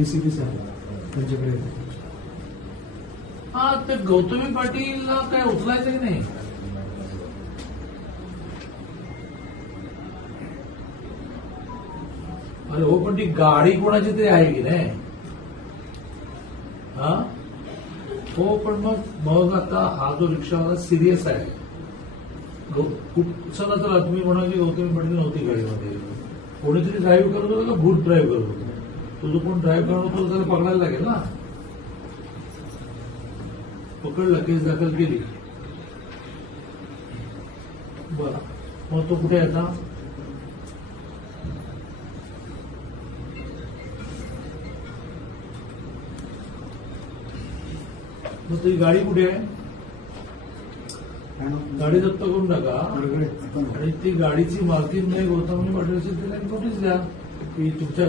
DCP साहेब त्यांच्याकडे हा ते गौतमी पाटीलला काय उचलायचं की नाही? अरे हो, पण ती गाडी कोणाची तरी आहे की नाही? हा हो, पण मग आता हा जो रिक्षावाला सिरियस आहे. चला तर तुम्ही म्हणा की गौतमी पाटील नव्हती गाडीमध्ये, कोणीतरी ड्राईव्ह करत होतं का भूत ड्राईव्ह करत होतं? तो जो कोण ड्राईव्ह करत होता त्याला पकडायला लागेल ना. पकडला, केस दाखल केली. बरं, मग तो कुठे आहे आता? मग तुझी गाडी कुठे आहे? गाडी जप्त करून टाका आणि ती गाडीची मालकी नाही गौतमी पाटील असेल त्याला नोटीस द्या की तुमच्या